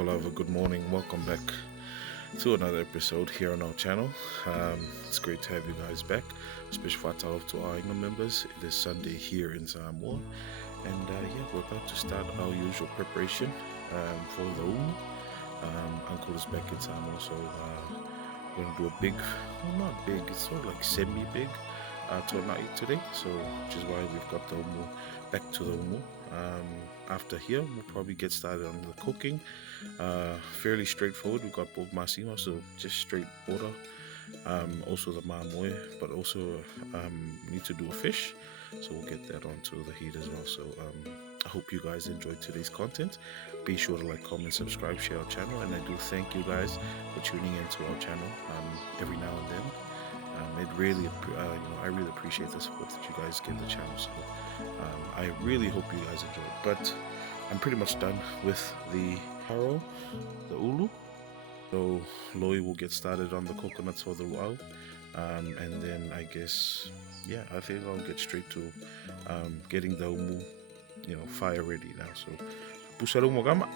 beautiful lover, good morning. Welcome back to another episode here on our channel. It's great to have you guys back, especially for Talofa to our Inga members. It is Sunday here in Samoa, and yeah, we're about to start our usual preparation for the umu. Uncle is back in Samoa, so we're going to do a big, well, not big, it's sort of like semi-big toonai today, so which is why we've got the umu back to the umu. After here, we'll probably get started on the cooking. Fairly straightforward. We've got both masima, so just straight water. Also the mamoe, but also need to do a fish, so we'll get that onto the heat as well. So I hope you guys enjoyed today's content. Be sure to like, comment, subscribe, share our channel, and I do thank you guys for tuning into our channel every now and then. It really, I really appreciate the support that you guys give the channel. So I really hope you guys enjoy it. But I'm pretty much done with the taro, the ulu. So Loi will get started on the coconuts for the luau, and then I guess, yeah, I think I'll get straight to getting the umu, fire ready now. So pusa umu gama.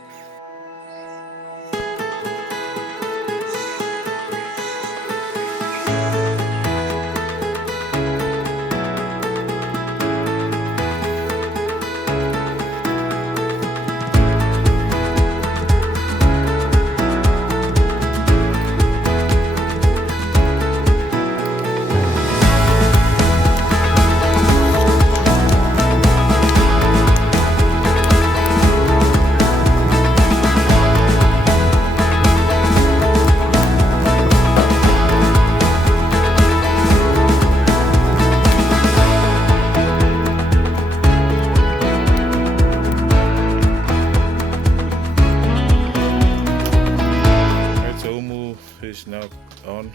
Is now on,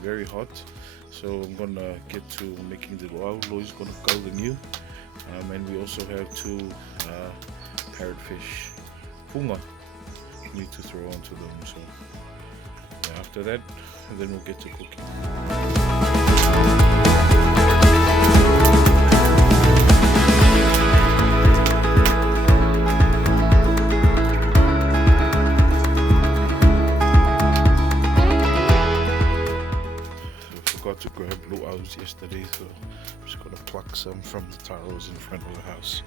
very hot, so I'm gonna get to making the luau. Loi's gonna go the new, and we also have two parrotfish funga we need to throw onto them. So yeah, after that, then we'll get to cooking. To grab luau's yesterday, so I'm just gonna pluck some from the taros in front of the house.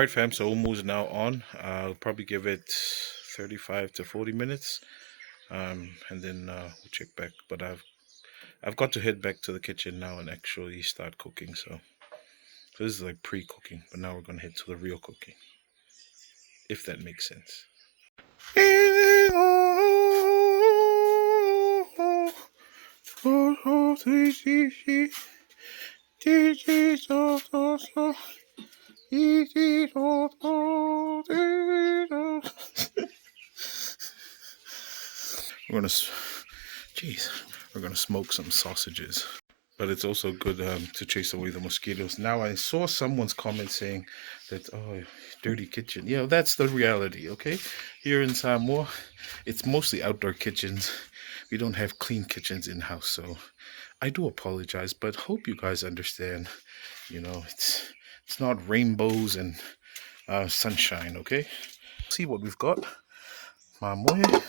All right, fam. So Umu's now on. I'll probably give it 35 to 40 minutes, and then we'll check back. But I've got to head back to the kitchen now and actually start cooking. So this is like pre-cooking, but now we're gonna head to the real cooking, if that makes sense. We're gonna, jeez, we're gonna smoke some sausages. But it's also good to chase away the mosquitoes. Now I saw someone's comment saying that, oh, dirty kitchen. Yeah, that's the reality. Okay, here in Samoa, it's mostly outdoor kitchens. We don't have clean kitchens in house, so I do apologize. But hope you guys understand. You know, it's not rainbows and sunshine. Okay, see what we've got. Mamoe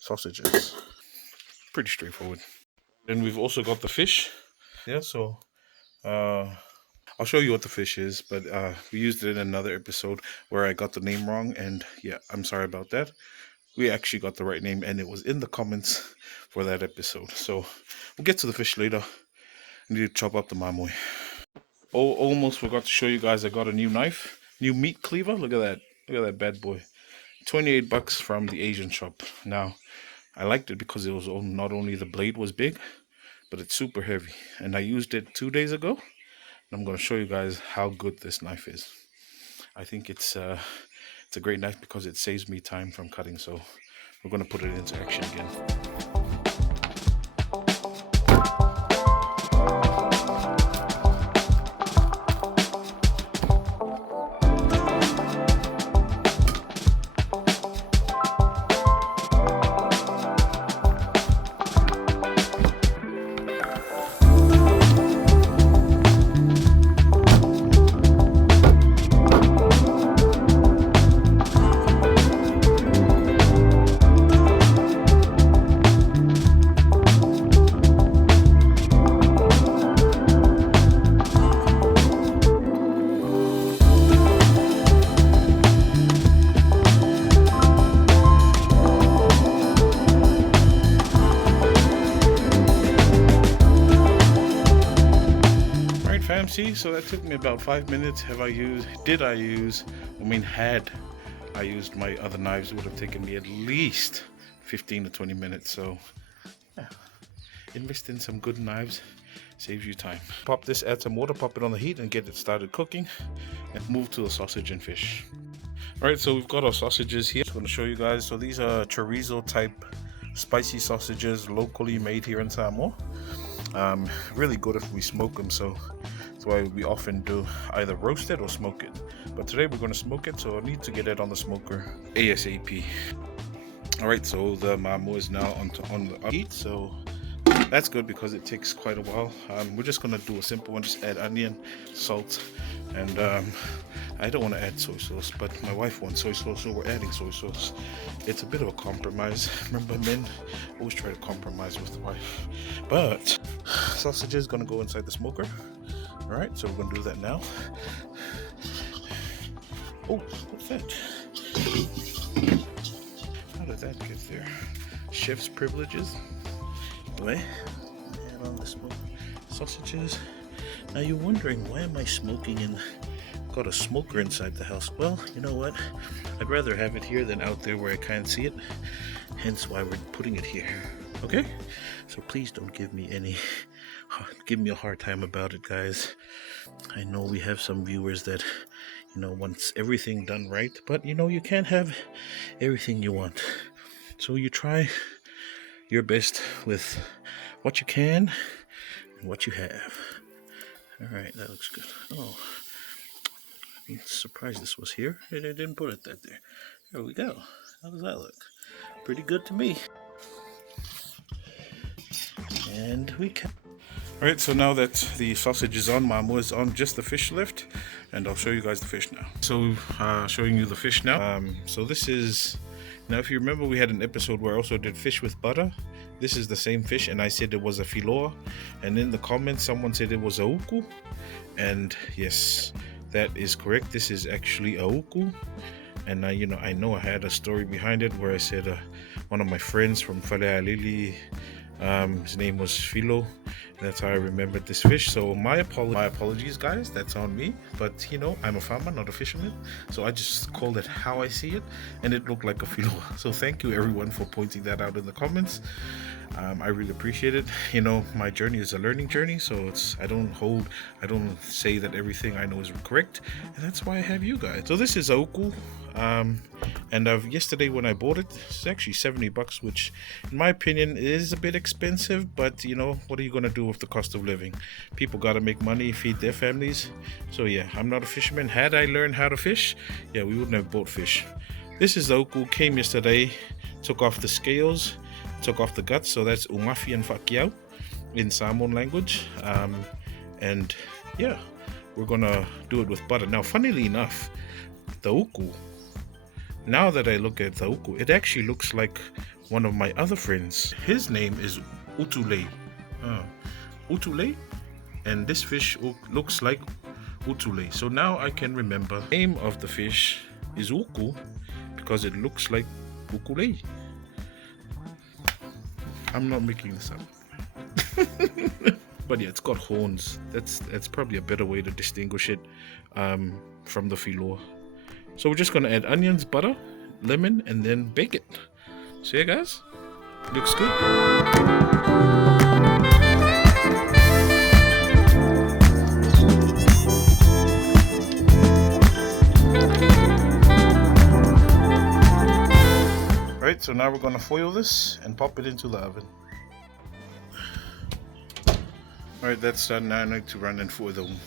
sausages. Pretty straightforward. Then we've also got the fish. Yeah, so I'll show you what the fish is, but we used it in another episode where I got the name wrong, and yeah, I'm sorry about that. We actually got the right name, and it was in the comments for that episode. So we'll get to the fish later. I need to chop up the mamoe. Oh, almost forgot to show you guys. I got a new knife, new meat cleaver. Look at that. Look at that bad boy. 28 bucks from the Asian shop. Now, I liked it because it was not only the blade was big, but it's super heavy. And I used it 2 days ago. And I'm going to show you guys how good this knife is. I think it's a great knife because it saves me time from cutting. So we're going to put it into action again. See, so that took me about 5 minutes. Had I used my other knives, it would have taken me at least 15 to 20 minutes. So yeah, invest in some good knives, saves you time. Pop this, add some water, pop it on the heat and get it started cooking, and move to the sausage and fish. All right, so we've got our sausages here. I'm going to show you guys. So these are chorizo type spicy sausages, locally made here in Samoa. Really good if we smoke them, so that's why we often do either roast it or smoke it. But today we're going to smoke it, so I need to get it on the smoker ASAP. Alright, so the mamoe is now on the heat, so that's good because it takes quite a while. We're just going to do a simple one, just add onion, salt, and I don't want to add soy sauce, but my wife wants soy sauce, so we're adding soy sauce. It's a bit of a compromise. Remember, men always try to compromise with the wife. But sausage is going to go inside the smoker. Alright, so we're going to do that now. Oh, what's that? How did that get there? Chef's privileges. Anyway, add on the smoke sausages. Now you're wondering, why am I smoking and got a smoker inside the house? Well, you know what? I'd rather have it here than out there where I can't see it. Hence why we're putting it here. Okay? So please don't give me a hard time about it, guys. I know we have some viewers that, wants everything done right, but you can't have everything you want. So you try your best with what you can and what you have. Alright, that looks good. Oh, I'm surprised this was here. I didn't put it that there. There we go. How does that look? Pretty good to me. And we can. Alright, so now that the sausage is on, Mamoe is on, just the fish left, and I'll show you guys the fish now. So, showing you the fish now. So this is, now if you remember, we had an episode where I also did fish with butter. This is the same fish, and I said it was a filoa, and in the comments someone said it was a uku, and yes, That is correct. This is actually auku. And I know I had a story behind it where I said one of my friends from Falealili, his name was Philo. That's how I remembered this fish. So my apologies, guys. That's on me. But I'm a farmer, not a fisherman. So I just called it how I see it, and it looked like a Philo. So thank you everyone for pointing that out in the comments. I really appreciate it. My journey is a learning journey, so I don't say that everything I know is correct, and that's why I have you guys. So this is auku, and yesterday when I bought it, it's actually $70, which in my opinion is a bit expensive, but what are you gonna do with the cost of living? People gotta make money, feed their families. So yeah, I'm not a fisherman. Had I learned how to fish, yeah, we wouldn't have bought fish. This is auku, came yesterday, took off the scales, took off the guts, so that's ungafi and fakiao in Samoan language, and yeah, we're gonna do it with butter. Now funnily enough, the uku, now that I look at the uku, it actually looks like one of my other friends. His name is Utule, Utule, and this fish looks like Utule. So now I can remember the name of the fish is uku because it looks like ukule. I'm not making this up. But yeah, it's got horns. That's probably a better way to distinguish it from the filor. So we're just gonna add onions, butter, lemon, and then bake it. See ya, guys? Looks good. Right, so now we're going to foil this and pop it into the oven. Alright, that's done. Now I need to run and foil them.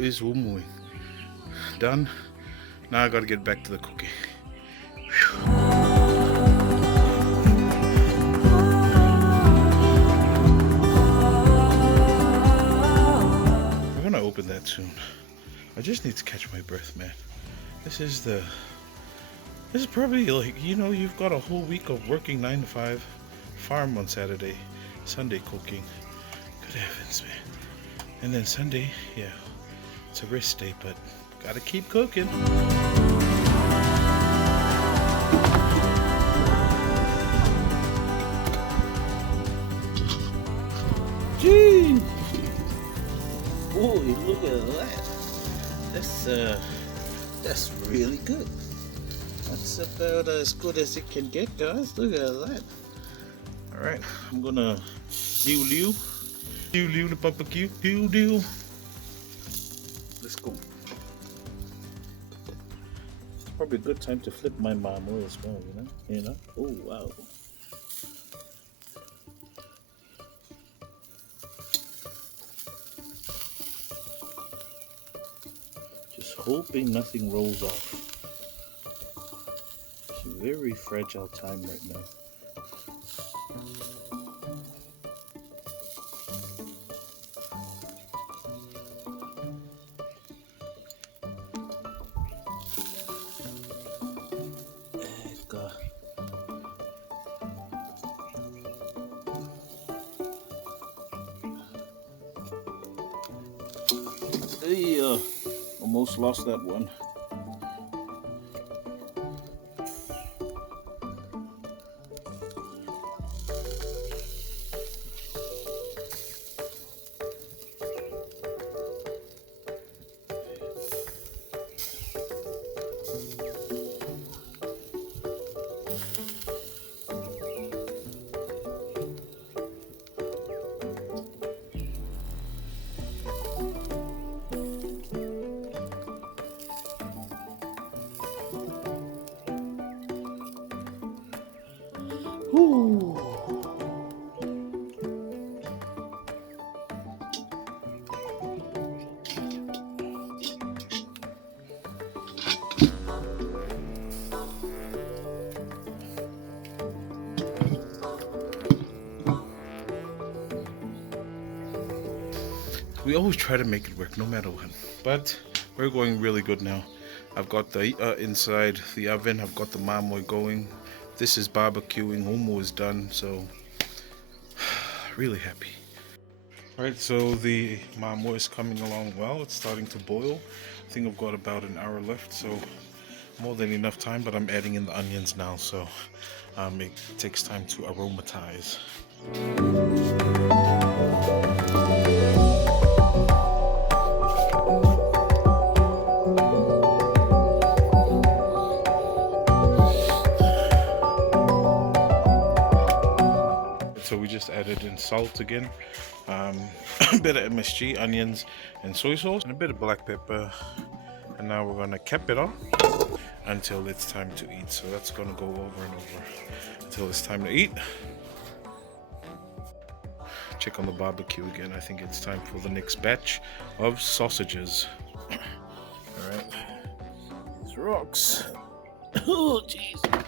Is umuing. Done. Now I gotta get back to the cooking. I'm gonna open that soon. I just need to catch my breath, man. This is probably like, you've got a whole week of working 9 to 5, farm on Saturday, Sunday cooking. Good heavens, man. And then Sunday, yeah. It's a rest day, but gotta keep cooking. Gee! Boy, look at that. That's really good. That's about as good as it can get, guys. Look at that. Alright, I'm gonna liu the barbecue. Liu. Let's go. It's probably a good time to flip my Mamoe as well, you know? Oh, wow. Just hoping nothing rolls off. It's a very fragile time right now. Hey, almost lost that one. Whew. We always try to make it work no matter what, but we're going really good now. I've got the inside the oven, I've got the Mamoe going. This is barbecuing, Humo is done, so really happy. Alright, so the Mamoe is coming along well, it's starting to boil. I think I've got about an hour left, so more than enough time, but I'm adding in the onions now, so it takes time to aromatize. So we just added in salt again, a bit of MSG, onions and soy sauce, and a bit of black pepper. And now we're gonna cap it on until it's time to eat. So that's gonna go over and over until it's time to eat. Check on the barbecue again. I think it's time for the next batch of sausages. All right, these rocks. Oh, jeez.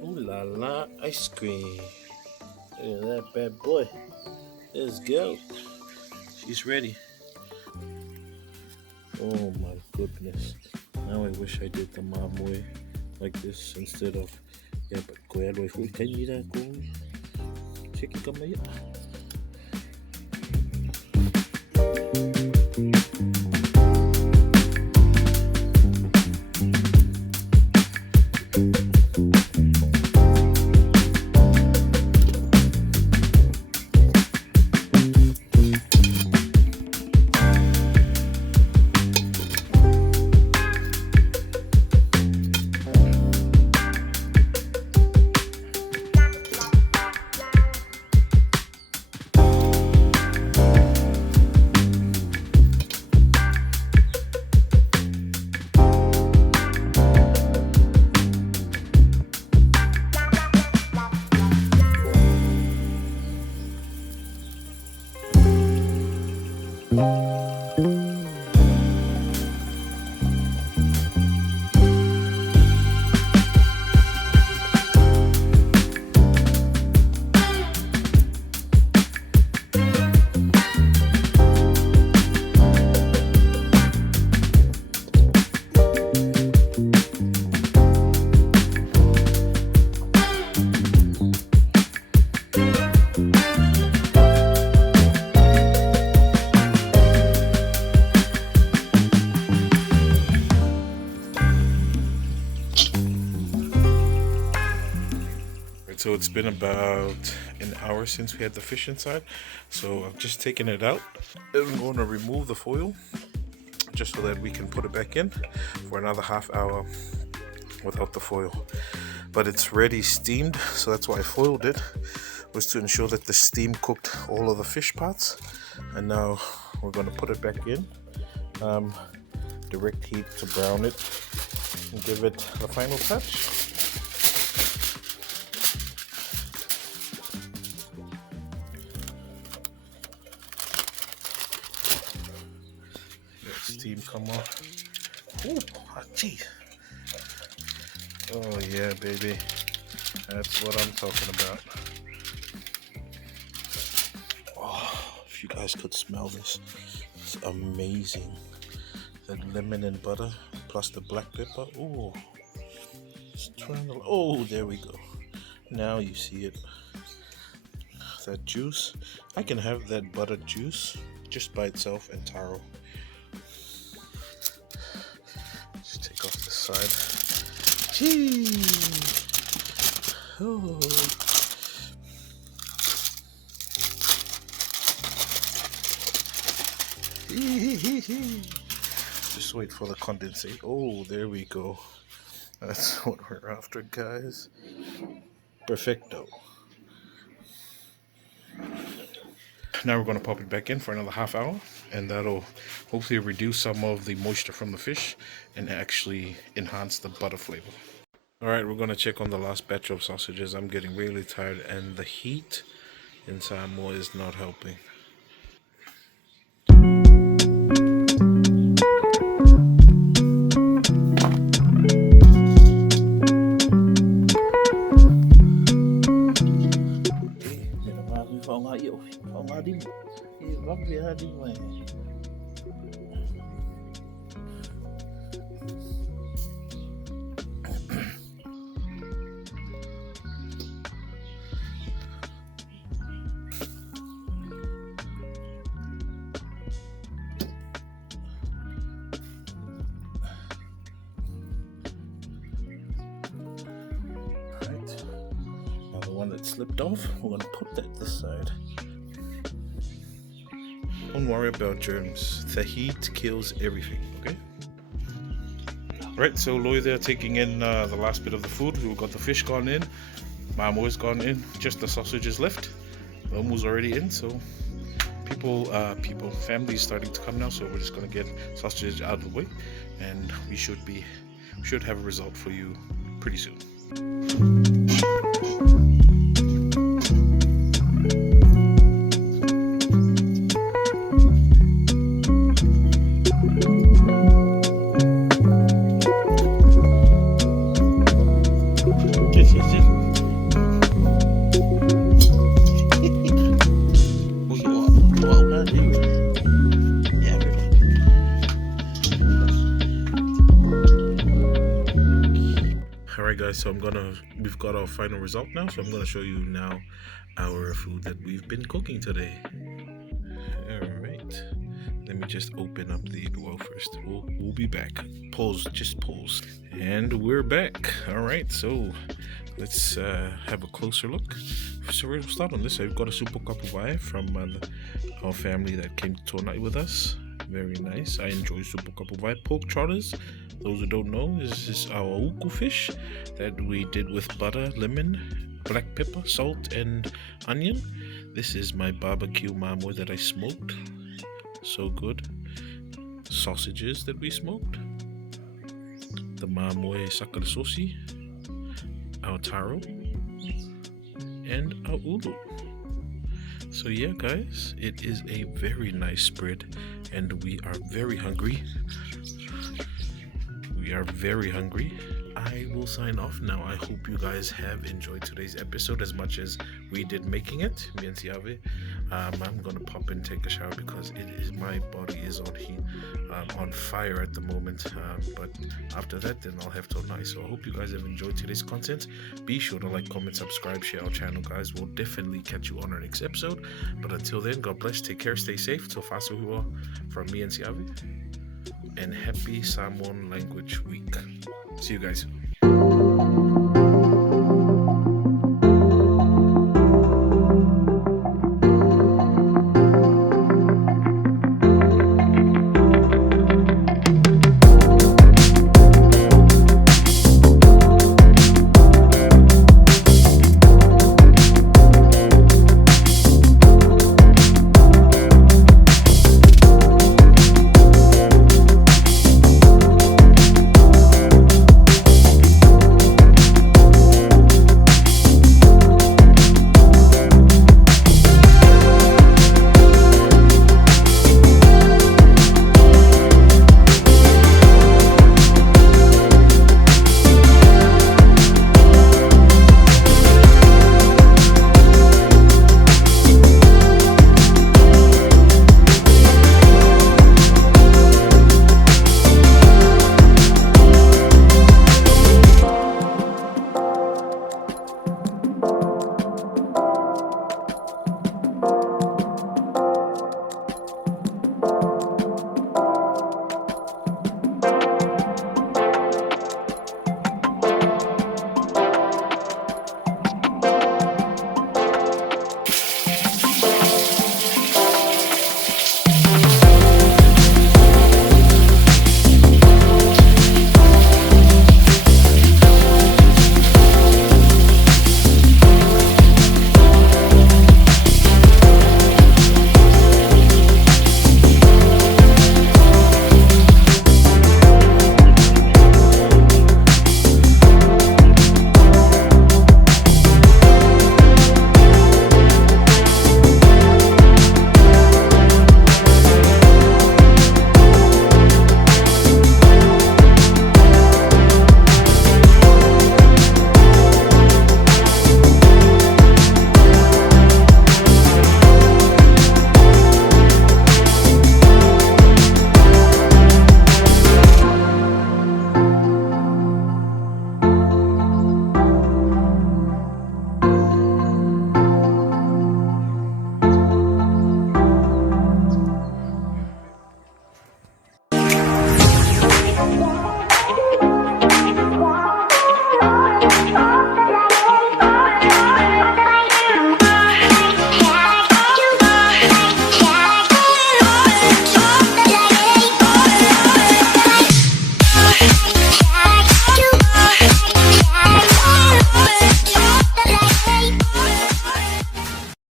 Ooh la la, ice cream. Look at that bad boy. Let's go. She's ready. Oh my goodness. Now I wish I did the Mamoe like this instead of but kuya loy fu kanira ko. Check it kamay. So it's been about an hour since we had the fish inside, so I've just taken it out. I'm going to remove the foil just so that we can put it back in for another half hour without the foil. But it's ready steamed, so that's why I foiled it, was to ensure that the steam cooked all of the fish parts. And now we're going to put it back in, direct heat to brown it and give it the final touch. Steam come off. Ooh, gee. Oh yeah, baby. That's what I'm talking about. Oh, if you guys could smell this, it's amazing. That lemon and butter plus plus the black pepper. Oh, oh, there we go. Now you see it. That juice. I can have that butter juice just by itself and taro. Just take off the side. Cheese. Oh. Just wait for the condensate. Oh, there we go. That's what we're after, guys. Perfecto. Now we're going to pop it back in for another half hour, and that'll hopefully reduce some of the moisture from the fish and actually enhance the butter flavor. Alright, we're going to check on the last batch of sausages. I'm getting really tired, and the heat in Samoa is not helping. One that slipped off, we're going to put that this side. Don't worry about germs. The heat kills everything, okay? Right, so Loy there taking in the last bit of the food. We've got the fish gone in, Mamoe's gone in, just the sausages left. Momo's already in, so family's starting to come now, so we're just going to get sausages out of the way, and we should have a result for you pretty soon. Alright guys, so we've got our final result now, so I'm gonna show you now our food that we've been cooking today. Alright, let me just open up the well first. We'll be back. Just pause. And we're back. Alright, so let's have a closer look. So we'll start on this side. We've got a supu kapuwai from our family that came to toonai with us. Very nice. I enjoy supu kapuwai. Pork trotters, those who don't know, this is our uku fish that we did with butter, lemon, black pepper, salt, and onion. This is my barbecue mamoe that I smoked. So good. Sausages that we smoked. The mamoe sakara sosi. Our taro. And our ulu. So yeah guys, it is a very nice spread, and we are very hungry. I will sign off now. I hope you guys have enjoyed today's episode as much as we did making it. Me and Tiave. I'm gonna pop and take a shower because my body is on fire at the moment. But after that, then I'll have toonai. So I hope you guys have enjoyed today's content. Be sure to like, comment, subscribe, share our channel, guys. We'll definitely catch you on our next episode. But until then, God bless, take care, stay safe. Till Fasuhua from me and Tiave. And happy Samoan Language Week. See you guys.